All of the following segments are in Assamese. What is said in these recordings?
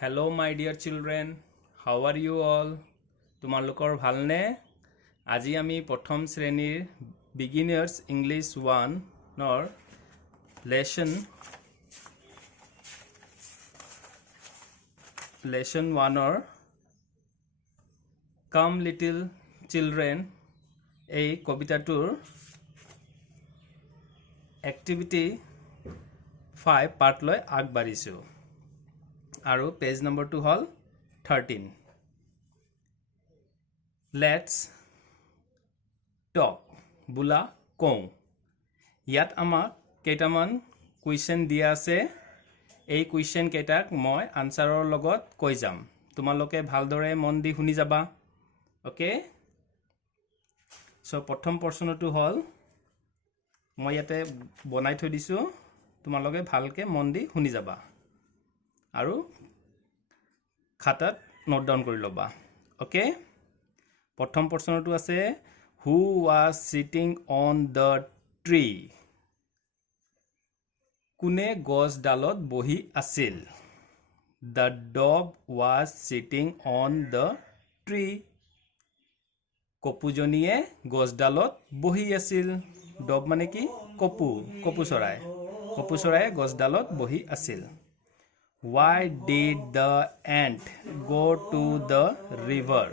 Hello my dear children, how are you all? তোমালোকৰ ভালনে? আজি আমি প্ৰথম শ্ৰেণীৰ Beginners English 1 নৰ lesson 1 ৰ Come Little Children এই কবিতাটোৰ activity 5 part লৈ আগবাঢ়িছো আৰু page number 2 hall 13. Let's talk বুলা কওঁ ইয়াত আমাক কেইটামান কুৱেশ্যন দিয়া আছে এই কুৱেশ্যন কেইটাক মই আনসাৰৰ লগত কৈ যাম তোমালোকে ভালদৰে মন দি শুনি যাবা ওকে সো প্ৰথম প্ৰশ্নটো হল মই ইয়াতে বনাই থৈ দিছো তোমালোকে ভালকে মন দি শুনি যাবা আৰু খাতাত নোট ডাউন কৰি লবা ওকে প্ৰথম প্ৰশ্নটো আছে who was sitting on the tree কোনে গছ ডালত বহি আছিল the dog was sitting on the tree কপুজনীয়ে গছ ডালত বহি আছিল dog মানে কি কপু চৰাই গছ ডালত বহি আছিল Why did the ant go to the river?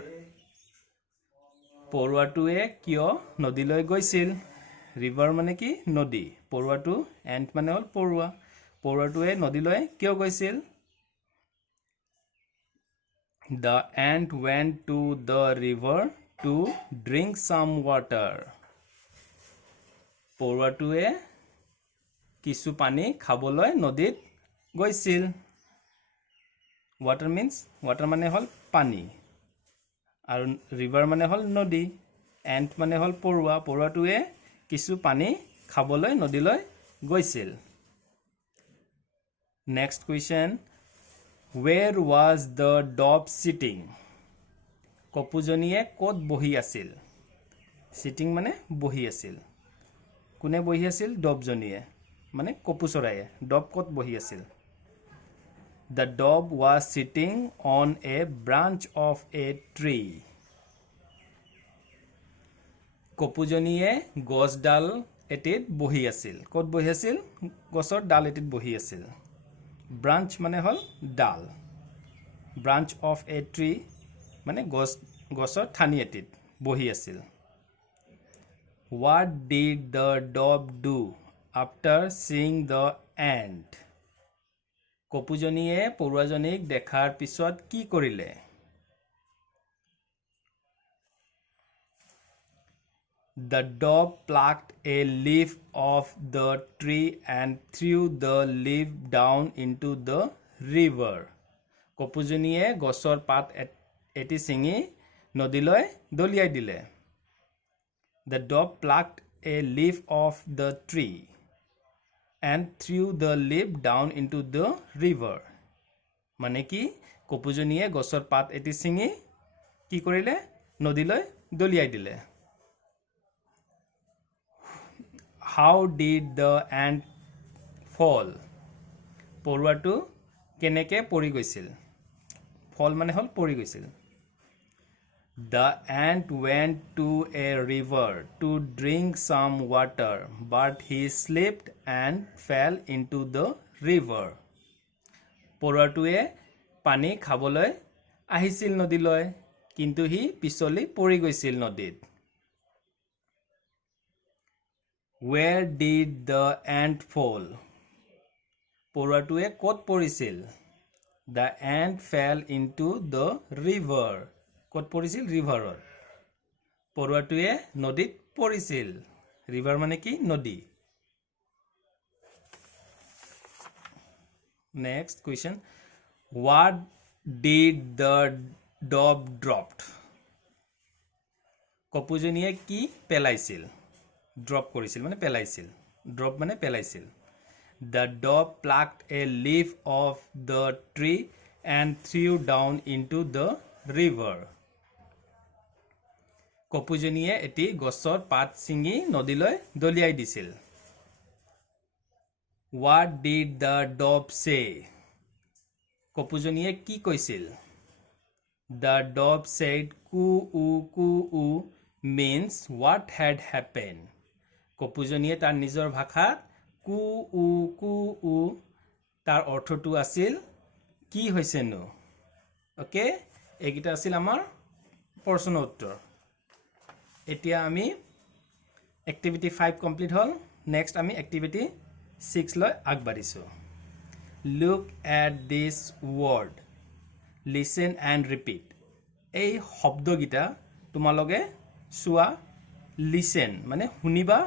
পৰুৱাটোৱে কিয় নদীলৈ গৈছিল river মানে কি নদী পৰুৱাটো ant মানে হল পৰুৱাটোৱে নদীলৈ কিয় গৈছিল The ant went to the river to drink some water পৰুৱাটোৱে কিছু পানী খাবলৈ নদীত গৈছিল Water means water মানে হল পানী আৰু river মানে হল নদী ant মানে হল পৰুৱাটোৱে কিছু পানী খাবলৈ নদীলৈ গৈছিল Next question Where was the dog sitting কপুজনীয়ে ক'ত বহি আছিল sitting মানে বহি আছিল কোনে বহি আছিল ডবজনীয়ে মানে কপু চৰায়ে ডব ক'ত বহি আছিল The dog was sitting on a branch of a tree. কপুজনীয়ে গছডাল এটিত বহি আছিল ক'ত বহি আছিল গছৰ ডাল এটিত বহি আছিল ব্ৰাঞ্চ মানে হল ডাল branch of a tree মানে গছৰ ঠানি এটিত বহি আছিল What did the dog do after seeing the ant? কপুজনীয়ে পৰুৱাজনীক দেখাৰ পিছত কি কৰিলে The dog plucked a leaf off the tree and threw the leaf down into the river কপুজনীয়ে গছৰ পাত এটি ছিঙি নদীলৈ দলিয়াই দিলে The dog plucked a leaf off the tree and threw the leaf down into the river মানে কি কপুজনীয়ে গছৰ পাত এটি ছিঙি কি কৰিলে নদীলৈ দলিয়াই দিলে How did the ant fall পৰুৱাটো কেনেকৈ পৰি গৈছিল fall মানে হল পৰি গৈছিল The ant went to a river to drink some water, but he slipped and fell into the river. পৰুৱাটোৱে পানী খাবলৈ আহিছিল নদীলৈ কিন্তু হি পিছলি পৰি গৈছিল নদীত Where did the ant fall? পৰুৱাটোৱে ক'ত পৰিছিল The ant fell into the river. ক'ত পৰিছিল ৰিভাৰত পৰুৱাটোৱে নদীত পৰিছিল ৰিভাৰ মানে কি নদী Next question What did the dog dropped কপুজনীয়ে কি পেলাইছিল ড্ৰপ কৰিছিল মানে পেলাইছিল ড্ৰপ মানে পেলাইছিল The dog plucked a leaf off the tree and threw down into the river কপুজনীয়ে এটি গছৰ পাত ছিঙি নদীলৈ দলিয়াই দিছিল What did the dog say? কপুজনীয়ে কি কৈছিল? The dove said coo means what had happened. কপুজনীয়ে তাৰ নিজৰ ভাষাত কু তাৰ অৰ্থটো আছিল কি হৈছেনো। ওকে, এইকেইটা আছিল আমাৰ প্ৰশ্নৰ উত্তৰ। এতিয়া আমি এক্টিভিটি 5 কমপ্লিট হ'ল। নেক্সট আমি এক্টিভিটি 6 লৈ আগবাঢ়িছোঁ। Look at this word. Listen and repeat. এই শব্দগীতা তোমালোকে চোৱা, listen মানে শুনিবা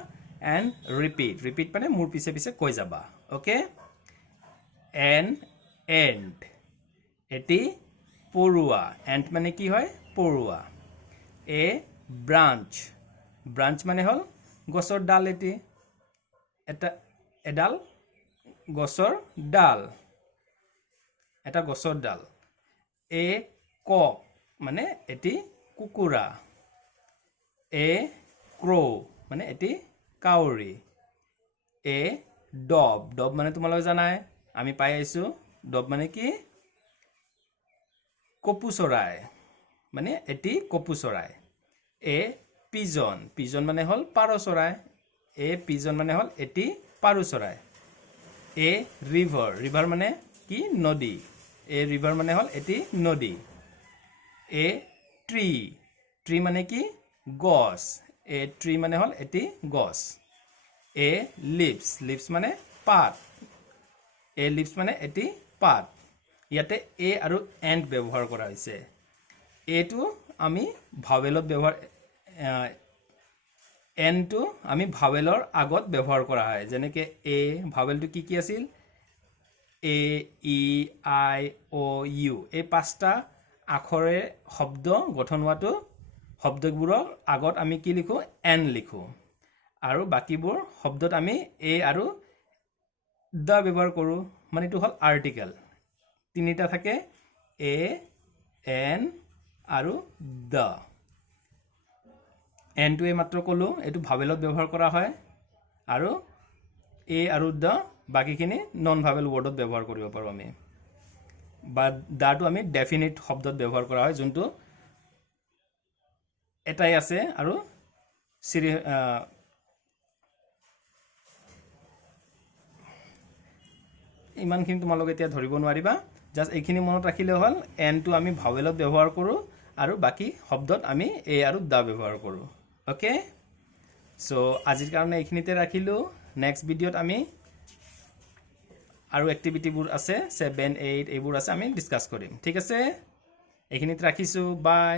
and repeat মানে মোৰ পিছে পিছে কৈ যাবা। ওকে, an ant এটি পৰুৱা, ant মানে কি হয়? পৰুৱা। a branch মানে হ'ল গছৰ ডাল, এডাল গছৰ ডাল, এটা গছৰ ডাল। a cock মানে এটি কুকুৰা, a crow মানে এটি কাউৰী, a dove মানে তোমালোকে জানাই, আমি পাই আহিছোঁ dove মানে কি? কপু চৰাই মানে এটি কপু চৰাই। a pigeon মানে হ'ল পাৰ চৰাই, pigeon মানে হ'ল এটি পাৰু চৰাই। a river মানে কি? নদী, river মানে হ'ল এটি নদী। a tree মানে কি? গছ, tree মানে হ'ল এটি গছ। a leaves মানে পাত, leaves মানে এটি পাত। ইয়াতে a আৰু and ব্যৱহাৰ কৰা হৈছে। এটো আমি ভাৱেলত ব্যৱহাৰ, এনটো আমি ভাৱেলৰ আগত ব্যৱহাৰ কৰা হয়। যেনেকৈ a ভাৱেলটো কি আছিল? a e i o u এই 5টা আখৰে শব্দ গঠন হোৱাটো শব্দবোৰৰ আগত আমি কি লিখো? n লিখো। আৰু বাকিবোৰ শব্দত আমি a আৰু the ব্যৱহাৰ কৰোঁ, মানে এইটো হ'ল আৰ্টিকেল। তিনিটা থাকে, a n আৰু the। nটো মাত্ৰ ক'লো, এইটো ভাৱেলত ব্যৱহাৰ কৰা হয়, আৰু a আৰু the বাকিখিনি নন ভাৱেল ৱৰ্ডত ব্যৱহাৰ কৰিব পাৰোঁ আমি। বা দাটো আমি ডেফিনিট শব্দত ব্যৱহাৰ কৰা হয়, যোনটো এটাই আছে আৰু ইমানখিনি তোমালোকে এতিয়া ধৰিব নোৱাৰিবা। জাষ্ট এইখিনি মনত ৰাখিলে হ'ল, এনটো আমি ভাৱেলত ব্যৱহাৰ কৰোঁ আৰু বাকী শব্দত আমি a আৰু the ব্যৱহাৰ কৰোঁ। ওকে, চ' আজিৰ কাৰণে এইখিনিতে ৰাখিলোঁ। নেক্সট ভিডিঅ'ত আমি আৰু এক্টিভিটিবোৰ আছে 7, 8 এইবোৰ আছে, আমি ডিছকাছ কৰিম। ঠিক আছে, এইখিনিত ৰাখিছোঁ। বাই।